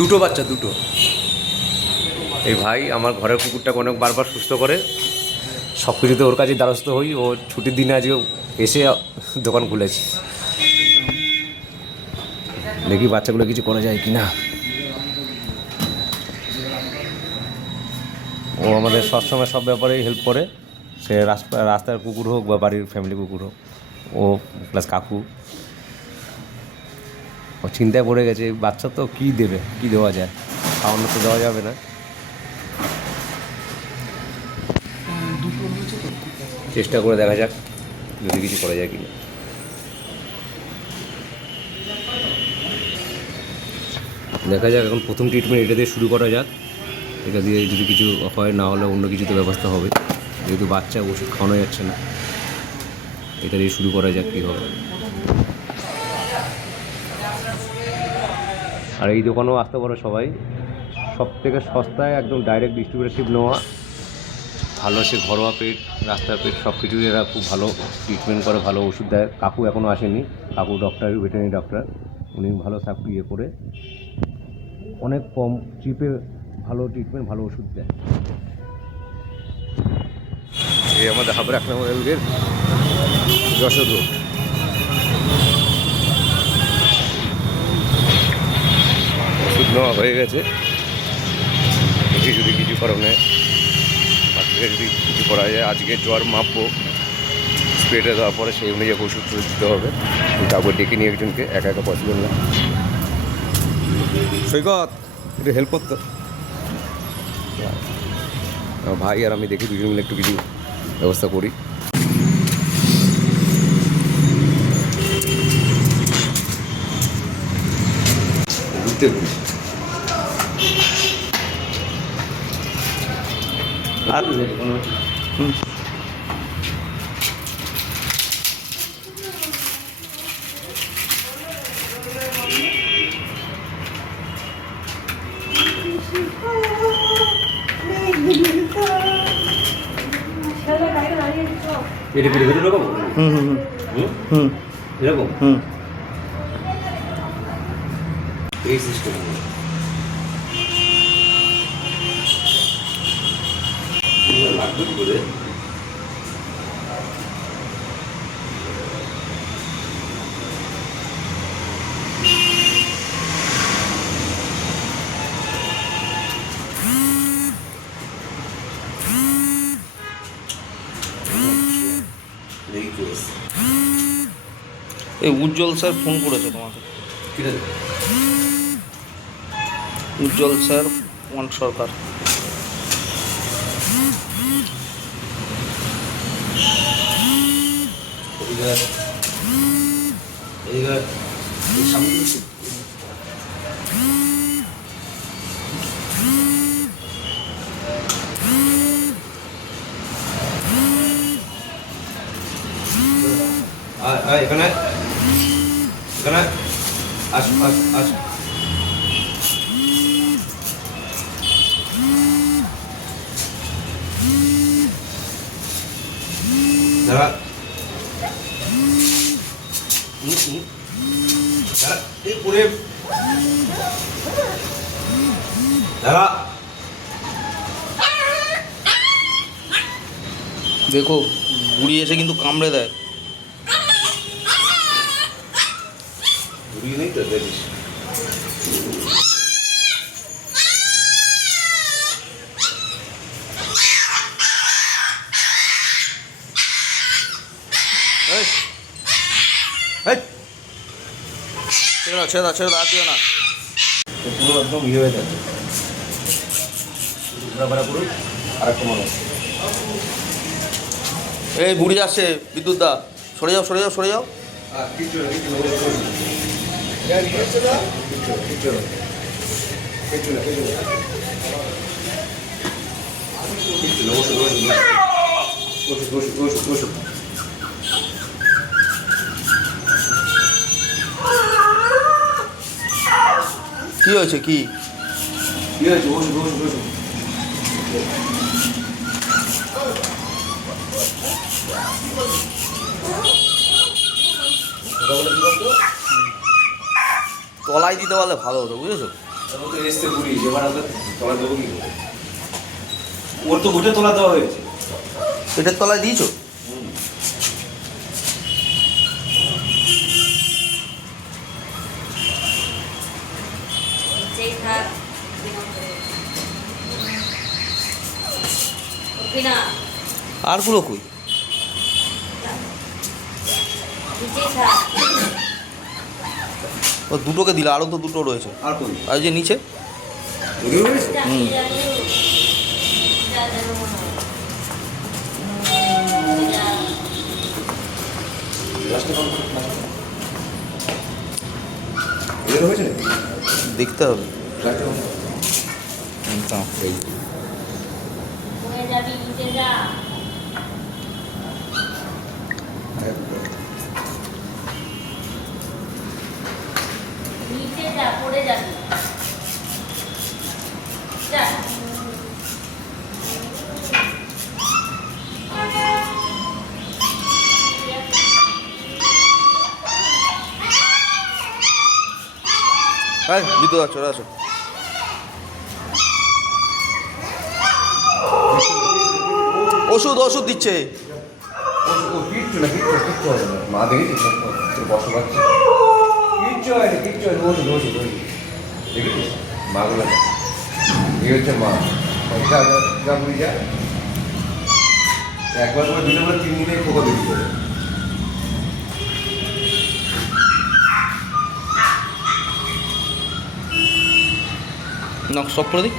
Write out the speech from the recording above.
দুটো বাচ্চা, দুটো। এই ভাই, আমার ঘরের কুকুরটাকে অনেক বারবার সুস্থ করে। সব কিছুতে ওর কাছে দ্বারস্থ হই। ও ছুটির দিনে আজকে এসে দোকান খুলেছে। দেখি বাচ্চাগুলো কিছু করা যায় কি না ও আমাদের সবসময় সব ব্যাপারেই হেল্প করে। সে রাস্তা, রাস্তার কুকুর হোক বা বাড়ির ফ্যামিলি কুকুর হোক। ও প্লাস কাকু। ও চিন্তায় পড়ে গেছে বাচ্চা তো কী দেবে, কী দেওয়া যায়? খাওয়ানো তো দেওয়া যাবে না। চেষ্টা করে দেখা যাক, যদি কিছু করা যায় কিনা। দেখা যাক, এখন প্রথম ট্রিটমেন্ট এটা দিয়ে শুরু করা যাক। এটা দিয়ে যদি কিছু হয়, না হলে অন্য কিছুতে ব্যবস্থা হবে। যেহেতু বাচ্চা ওষুধ খাওয়ানো যাচ্ছে না, এটা দিয়ে শুরু করা যাক কী হবে আর এই দোকানেও আসতে পারো সবাই। সব থেকে সস্তায় একদম ডাইরেক্ট ডিস্ট্রিবিউটারশিপ নেওয়া। ভালো সে ঘরোয়া পেট, রাস্তার পেট সব কিছুই এরা খুব ভালো ট্রিটমেন্ট করে, ভালো ওষুধ দেয়। কাকু এখনও আসেনি। কাকু ডক্টর ভেটেরিনারি ডক্টর উনি ভালো সব ইয়ে করে। অনেক কম চিপে ভালো ট্রিটমেন্ট ভালো ওষুধ দেয়। এই আমাদের হাবড়া এক নম্বর যশোর রোড নেওয়া হয়ে গেছে। দেখি যদি কিছু কারণে আজকে যদি কিছু করা যায়, আজকে জ্বর মাপবো স্প্রেটা দেওয়ার পরে সেই অনুযায়ী ওষুধ দিতে হবে। তারপর ডেকে নিয়ে একজনকে একা একা পসিবল না। সৈকত, একটু হেল্প করতো। ভাই আর আমি দেখি দুজন মিলে একটু কিছু ব্যবস্থা করি। ঘুরতে ঘুরি আর হুম। এটা কি ভেতরে এরকম হুম হুম হুম হুম হুম এরকম হুম এই সিস্টেম লাগবে করে। এই উজ্জ্বল স্যার ফোন করেছে তোমাকে। ঠিক আছে উজ্জ্বল স্যার ওয়ান সরকার। এদিকে এদিকে এই সামনে দিকে। আয়, আয়, এখানে। এখানে। আস আস আস দাঁড়া দাঁড়া দেখো বুড়ি এসে কিন্তু কামড়ে দেয় নেই তো দেখিস এই। ছেড়ে দাও ছেড়ে দাও ছেড়ে দাও আর দিও না। পুরো একদম ইয়ে হয়ে যাচ্ছে। ঘোরাফেরা করুন আর একটা মানুষ এই বুড়ি আসছে বিদ্যুৎ দা। সরে যাও সরে যাও সরে যাও। কিচ্ছু না কি হয়েছে কি? কি হয়েছে? ওষুধ ওষুধ তলায় দিতে পারলে ভালো হতো বুঝেছ? ওর তো উঠে তোলা দেওয়া হয়েছে। পেটের তলায় দিয়েছ নিচেই থাক উঠবি না আরগুলো কই? ও দুটোকে দিলে আরও তো দুটো রয়েছে। আর কই আর যে নিচে? হুম। দেখতে হবে। এই। হ্যাঁ যাচ্ছ ওরা আছো ওষুধ ওষুধ দিচ্ছে। মা কষ্ট পাচ্ছে কিচ্ছু হয় না কিচ্ছু হয় ওষুধ ওষুধ ওষুধ দেখেছিস মাগুলো এই হচ্ছে মা যা যা যা একবার করে দিলে তিন দিনে পোকা বেরিয়ে যাবে নক শখ করে দিই।